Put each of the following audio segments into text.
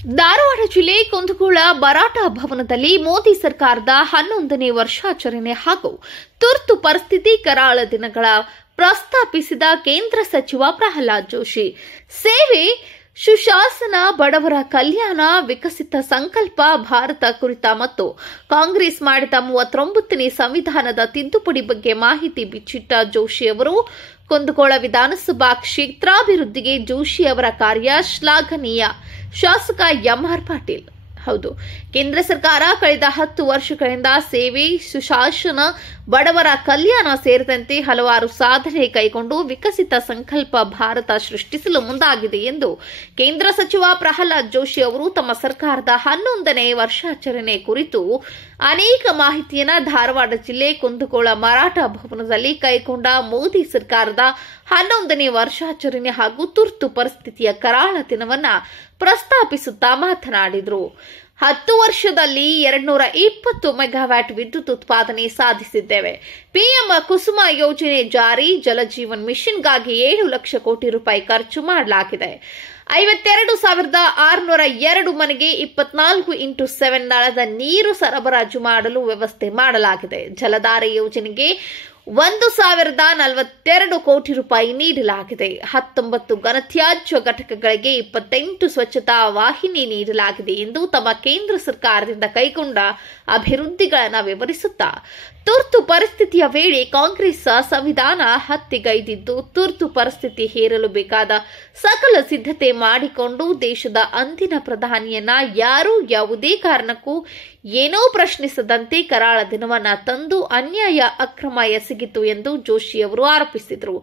ಧಾರವಾಡ ಜಿಲ್ಲೆ ಕುಂದಗೋಳ ಮರಾಠ ಭವನದಲ್ಲಿ ಮೋದಿ ಸರ್ಕಾರದ 11ನೇ ವರ್ಷಾಚರಣೆ ಹಾಗೂ ತುರ್ತು ಪರಿಸ್ಥಿತಿ ಕರಾಳ ದಿನಗಳ ಪ್ರಸ್ತಾಪಿಸಿದ ಕೇಂದ್ರ ಸಚಿವ ಪ್ರಹ್ಲಾದ್ ಜೋಶಿ. ಸೇವೆ, ಸುಶಾಸನ, ಬಡವರ ಕಲ್ಯಾಣ, ವಿಕಸಿತ ಸಂಕಲ್ಪ ಭಾರತ ಕುರಿತ ಮತ್ತು ಕಾಂಗ್ರೆಸ್ ಮಾಡಿದ 39ನೇ ಸಂವಿಧಾನದ ತಿದ್ದುಪಡಿ ಬಗ್ಗೆ ಮಾಹಿತಿ ಬಿಚ್ಚಿಟ್ಟ ಜೋಶಿ ಅವರು, ಕುಂದಗೋಳ ವಿಧಾನಸಭಾ ಕ್ಷೇತ್ರಾಭಿವೃದ್ಧಿಗೆ ಜೋಶಿ ಅವರ ಕಾರ್ಯ ಶ್ಲಾಘನೀಯ. ಶಾಸಕ ಎಂಆರ್ ಪಾಟೀಲ್. ಹೌದು, ಕೇಂದ್ರ ಸರ್ಕಾರ ಕಳೆದ 10 ವರ್ಷಗಳಿಂದ ಸೇವೆ, ಸುಶಾಸನ, ಬಡವರ ಕಲ್ಯಾಣ ಸೇರಿದಂತೆ ಹಲವಾರು ಸಾಧನೆ ಕೈಗೊಂಡು ವಿಕಸಿತ ಸಂಕಲ್ಪ ಭಾರತ ಸೃಷ್ಟಿಸಲು ಮುಂದಾಗಿದೆ ಎಂದು ಕೇಂದ್ರ ಸಚಿವ ಪ್ರಹ್ಲಾದ್ ಜೋಶಿ ಅವರು ತಮ್ಮ ಸರ್ಕಾರದ 11ನೇ ವರ್ಷಾಚರಣೆ ಕುರಿತು ಅನೇಕ ಮಾಹಿತಿಯನ್ನು ಧಾರವಾಡ ಜಿಲ್ಲೆ ಕುಂದಗೋಳ ಮರಾಠ ಭವನದಲ್ಲಿ ಕೈಗೊಂಡ ಮೋದಿ ಸರ್ಕಾರದ 11ನೇ ವರ್ಷಾಚರಣೆ ಹಾಗೂ ತುರ್ತು ಪರಿಸ್ಥಿತಿಯ ಕರಾಳ ದಿನವನ್ನು ಪ್ರಸ್ತಾಪಿಸುತ್ತಾ ಮಾತನಾಡಿದರು. 10 ವರ್ಷದಲ್ಲಿ 220 ಮೆಗಾವ್ಯಾಟ್ ವಿದ್ಯುತ್ ಉತ್ಪಾದನೆ ಸಾಧಿಸಿದ್ದೇವೆ. ಪಿಎಂ ಕುಸುಮ ಯೋಜನೆ ಜಾರಿ, ಜಲಜೀವನ್ ಮಿಷನ್ಗಾಗಿ 7 ಲಕ್ಷ ಕೋಟಿ ರೂಪಾಯಿ ಖರ್ಚು ಮಾಡಲಾಗಿದೆ. 52,602 ಮನೆಗೆ 24x7 ನಳದ ನೀರು ಸರಬರಾಜು ಮಾಡಲು ವ್ಯವಸ್ಥೆ ಮಾಡಲಾಗಿದೆ. ಜಲಧಾರೆ ಯೋಜನೆಗೆ 1,042 ಕೋಟಿ ರೂಪಾಯಿ ನೀಡಲಾಗಿದೆ. 19 ಘನತ್ಯಾಜ್ಯ ಘಟಕಗಳಿಗೆ 28 ಸ್ವಚ್ಛತಾ ವಾಹಿನಿ ನೀಡಲಾಗಿದೆ ಎಂದು ತಮ್ಮ ಕೇಂದ್ರ ಸರ್ಕಾರದಿಂದ ಕೈಗೊಂಡ ಅಭಿವೃದ್ಧಿಗಳನ್ನು ವಿವರಿಸುತ್ತಾ, ತುರ್ತು ಪರಿಸ್ಥಿತಿಯ ವೇಳೆ ಕಾಂಗ್ರೆಸ್ ಸಂವಿಧಾನ ಹತ್ಯೆಗೈದಿದ್ದು, ತುರ್ತು ಪರಿಸ್ಥಿತಿ ಹೇರಲು ಬೇಕಾದ ಸಕಲ ಸಿದ್ಧತೆ ಮಾಡಿಕೊಂಡು ದೇಶದ ಅಂದಿನ ಪ್ರಧಾನಿಯನ್ನ ಯಾರೂ ಯಾವುದೇ ಕಾರಣಕ್ಕೂ ಏನೋ ಪ್ರಶ್ನಿಸದಂತೆ ಕರಾಳ ದಿನವನ್ನ ತಂದು ಅನ್ಯಾಯ ಅಕ್ರಮ ಎಸಗಿತು ಎಂದು ಜೋಶಿ ಅವರು ಆರೋಪಿಸಿದರು.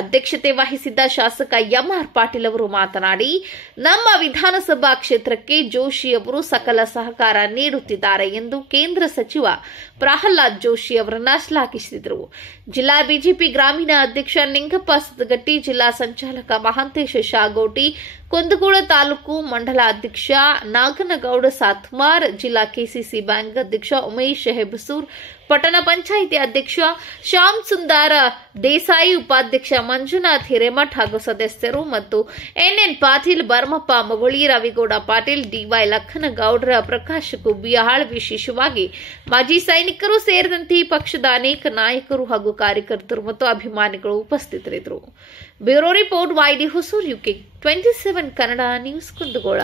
ಅಧ್ಯಕ್ಷತೆ ವಹಿಸಿದ್ದ ಶಾಸಕ ಎಂಆರ್ ಪಾಟೀಲ್ ಅವರು ಮಾತನಾಡಿ, ನಮ್ಮ ವಿಧಾನಸಭಾ ಕ್ಷೇತ್ರಕ್ಕೆ ಜೋಶಿ ಅವರು ಸಕಲ ಸಹಕಾರ ನೀಡುತ್ತಿದ್ದಾರೆ ಎಂದು ಕೇಂದ್ರ ಸಚಿವ ಪ್ರಹ್ಲಾದ್ ಜೋಶಿ ಅವರನ್ನ ಶ್ಲಾಘಿಸಿದರು. ಜಿಲ್ಲಾ ಬಿಜೆಪಿ ಗ್ರಾಮೀಣ ಅಧ್ಯಕ್ಷ ನಿಂಗಪ್ಪ ಸದಗಟ್ಟಿ, ಜಿಲ್ಲಾ ಸಂಚಾಲಕ ಮಹಾಂತೇಶ ಶಾಗೋಟಿ, ಕುಂದಗೋಳ ತಾಲೂಕು ಮಂಡಲ ಅಧ್ಯಕ್ಷ ನಾಗನಗೌಡ ಸಾತ್ಮಾರ್, ಜಿಲ್ಲಾ ಕೆಸಿಸಿ ಬ್ಯಾಂಕ್ ಅಧ್ಯಕ್ಷ ಉಮೇಶ್ ಹೆಬಸೂರ್, ಪಟ್ಟಣ ಪಂಚಾಯಿತಿ ಅಧ್ಯಕ್ಷ ಶ್ಯಾಮ್ ಸುಂದರ್ ದೇಸಾಯಿ, ಉಪಾಧ್ಯಕ್ಷ ಮಂಜುನಾಥ್ ಹಿರೇಮಠ್ ಹಾಗೂ ಸದಸ್ಯರು ಮತ್ತು ಎನ್ಎನ್ ಪಾಟೀಲ್, ಬರ್ಮಪ್ಪ ಮಗುಳಿ, ರವಿಗೌಡ ಪಾಟೀಲ್, ಡಿವೈ ಲಖನಗೌಡರ, ಪ್ರಕಾಶ್ ಕುಬ್ಬಿಯಾಳ್, ವಿಶೇಷವಾಗಿ ಮಾಜಿ ಸೈನಿಕರು ಸೇರಿದಂತೆ ಪಕ್ಷದ ಅನೇಕ ನಾಯಕರು ಹಾಗೂ ಕಾರ್ಯಕರ್ತರು ಮತ್ತು ಅಭಿಮಾನಿಗಳು ಉಪಸ್ಥಿತರಿದ್ದರು. Bureau report Y D Hosur, UK 27 Kannada news, Kundgol.